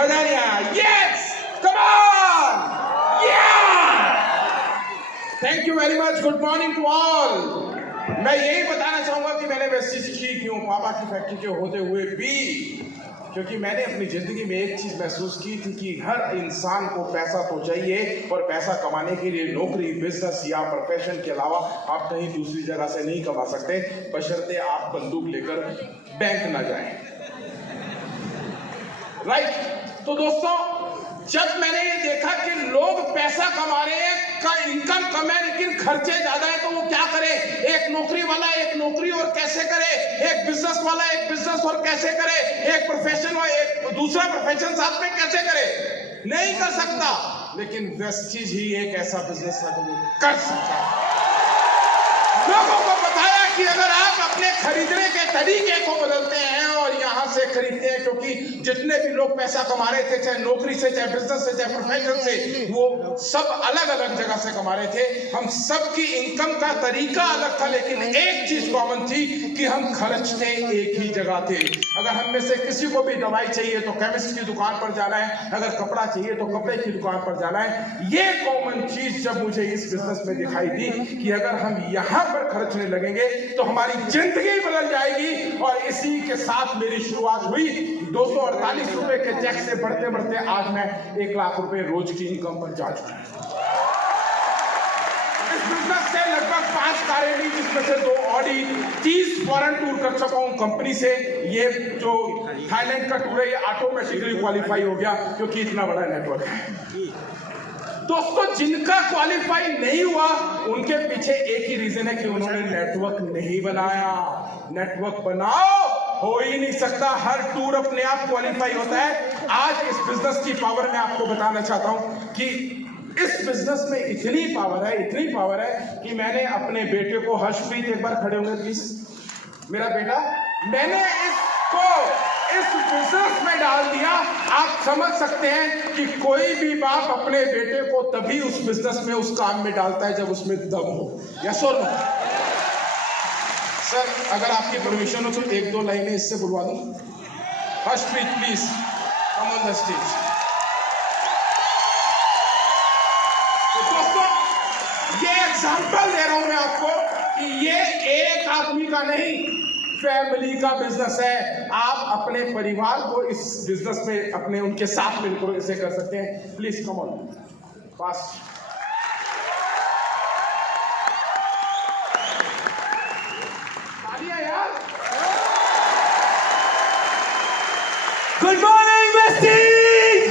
मजा नहीं आया? Yes, come on, thank you very much, good morning to all. मैं यही बताना चाहूंगा कि मैंने वेस्टीज की क्यों, पापा की फैक्ट्री के होते हुए भी, क्योंकि मैंने अपनी जिंदगी में एक चीज महसूस की थी कि हर इंसान को पैसा तो चाहिए, और पैसा कमाने के लिए नौकरी, बिजनेस या प्रोफेशन के अलावा आप कहीं दूसरी जगह से नहीं कमा सकते, बशर्ते आप बंदूक लेकर बैंक ना जाएं। राइट। तो दोस्तों, जब मैंने ये देखा कि लोग पैसा कमा रहे हैं, का इनकम कम है लेकिन खर्चे ज्यादा है, तो वो क्या करे? एक नौकरी वाला एक नौकरी और कैसे करे, एक बिजनेस वाला एक बिजनेस और कैसे करे, एक प्रोफेशन और एक दूसरा प्रोफेशन साथ में कैसे करे? नहीं कर सकता। लेकिन वेस्टीज ही एक ऐसा बिजनेस है जो कर सकता है। लोगों को बताया कि अगर आप अपने खरीदने के तरीके को बदलते हैं और यहाँ से खरीदते हैं, क्योंकि जितने भी लोग पैसा कमा रहे थे, चाहे नौकरी से, चाहे बिजनेस से, चाहे प्रोफेशन से, वो सब अलग अलग जगह से कमा रहे थे। हम सबकी इनकम का तरीका अलग था, लेकिन एक चीज कॉमन थी कि हम खर्चते एक ही जगह थे। अगर हम में से किसी को भी दवाई चाहिए तो केमिस्ट की दुकान पर जाना है, अगर कपड़ा चाहिए तो कपड़े की दुकान पर जाना है। ये कॉमन चीज जब मुझे इस बिजनेस में दिखाई दी कि अगर हम यहाँ पर खर्चने लगेंगे तो हमारी जिंदगी बदल जाएगी, और इसी के साथ मेरी शुरुआत हुई। 248 रुपए के चेक से बढ़ते बढ़ते आज मैं 1 लाख रुपए रोज की इनकम पर जा चुका हूं। इस बिजनेस से लगभग 5 कारें ली, जिसमें से 2 ऑडी, 30 फॉरेन टूर कर चुका हूं कंपनी से। ये जो थाईलैंड का टूर है ये ऑटोमेटिकली क्वालिफाई हो गया, क्योंकि इतना बड़ा नेटवर्क है। दोस्तों, जिनका क्वालिफाई नहीं हुआ उनके पीछे एक ही रीजन है कि उन्होंने नेटवर्क नहीं बनाया। नेटवर्क बनाओ, हो ही नहीं सकता। हर टूर अपने आप क्वालिफाई होता है। आज इस बिजनेस की पावर मैं आपको बताना चाहता हूं कि इस बिजनेस में इतनी पावर है कि मैंने अपने बेटे को, हर्षप्रीत एक बार खड़े होंगे प्लीज, मेरा बेटा, मैंने इसको इस बिजनेस में डाल दिया। आप समझ सकते हैं कि कोई भी बाप अपने बेटे को तभी उस बिजनेस में, उस काम में डालता है जब उसमें दम हो। यस और नो? सर, अगर आपकी परमिशन हो तो 1-2 लाइनें इससे बुलवा दूं। Harshpreet please come on the stage. तो दोस्तों, ये एग्जांपल दे रहा हूं मैं आपको कि ये एक आदमी का नहीं, फैमिली का बिजनेस है। आप अपने परिवार को इस बिजनेस में अपने उनके साथ मिलकर इसे कर सकते हैं। Please come on fast. तालियां यार। Good morning Vestige.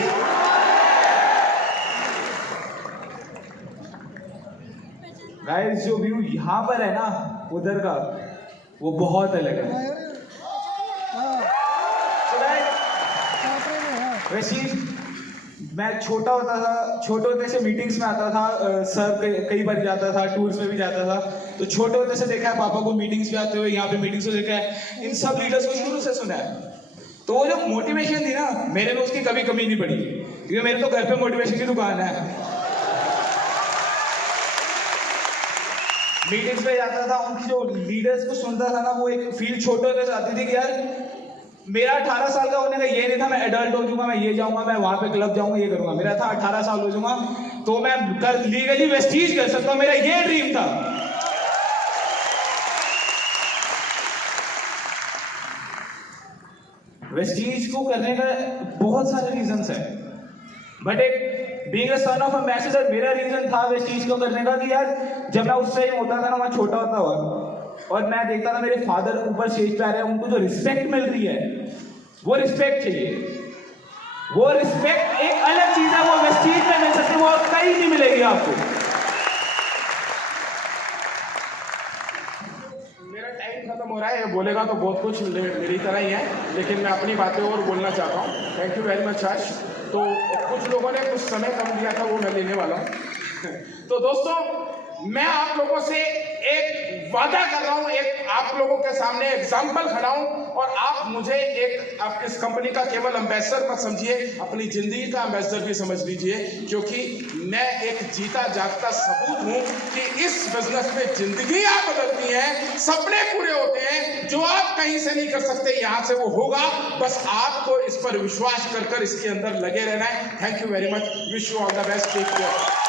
गाइस, जो व्यू यहाँ पर है ना उधर का, वो बहुत अलग है। वैसे मैं छोटा होते से मीटिंग्स में आता था, सर कई बार जाता था, टूर्स में भी जाता था। तो छोटे होते से देखा है पापा को मीटिंग्स में आते हुए, यहाँ पे मीटिंग्स को देखा है, इन सब लीडर्स को शुरू से सुना है। तो वो जो मोटिवेशन थी ना, मेरे में उसकी कभी कमी नहीं पड़ी, क्योंकि मेरे तो घर पे मोटिवेशन की दुकान है। मीटिंग्स में जाता था, उनकी जो लीडर्स को सुनता था ना, वो एक फील छोटे होते से आती थी कि यार मेरा 18 साल का होने का ये नहीं था मैं एडल्ट हो जाऊंगा, मैं ये जाऊंगा, मैं वहां पे क्लब जाऊंगा, ये करूंगा। मेरा था 18 साल हो जाऊंगा तो मैं लीगली वेस्टीज कर सकता हूं। मेरा ये ड्रीम था। वेस्टीज को करने का बहुत सारे रीजंस है, बट एक being a son of ambassador मेरा रीजन था वेस्टीज को करने का कि यार जब मैं उस टाइम होता था ना, मैं छोटा होता हुआ, और मैं देखता था मेरे फादर ऊपर स्टेज पे आ रहे हैं, उनको जो रिस्पेक्ट मिल रही है वो रिस्पेक्ट चाहिए। वो रिस्पेक्ट एक अलग चीज है, वो वेस्टीज में मिल सकती है, वो कहीं नहीं मिलेगी आपको। मेरा टाइम खत्म हो रहा है, बोलेगा तो बहुत कुछ मेरी तरह ही है, लेकिन मैं अपनी बातें और बोलना चाहता हूँ। थैंक यू वेरी मच हर्ष। तो कुछ लोगों ने कुछ समय कम दिया था, वो मैं लेने वाला हूँ। तो दोस्तों, मैं आप लोगों से एक वादा कर रहा हूं, एक आप लोगों के सामने एग्जाम्पल खड़ा हूं, और आप मुझे एक आप इस कंपनी का केवल एम्बेसडर मत समझिए, अपनी जिंदगी का एम्बेसडर भी समझ लीजिए, क्योंकि मैं एक जीता जागता सबूत हूं कि इस बिजनेस में जिंदगी आप बदलती हैं, सपने पूरे होते हैं, जो आप कहीं से नहीं कर सकते यहां से वो होगा। बस आपको इस पर विश्वास कर इसके अंदर लगे रहना है। Thank you very much, wish you all the best, take care.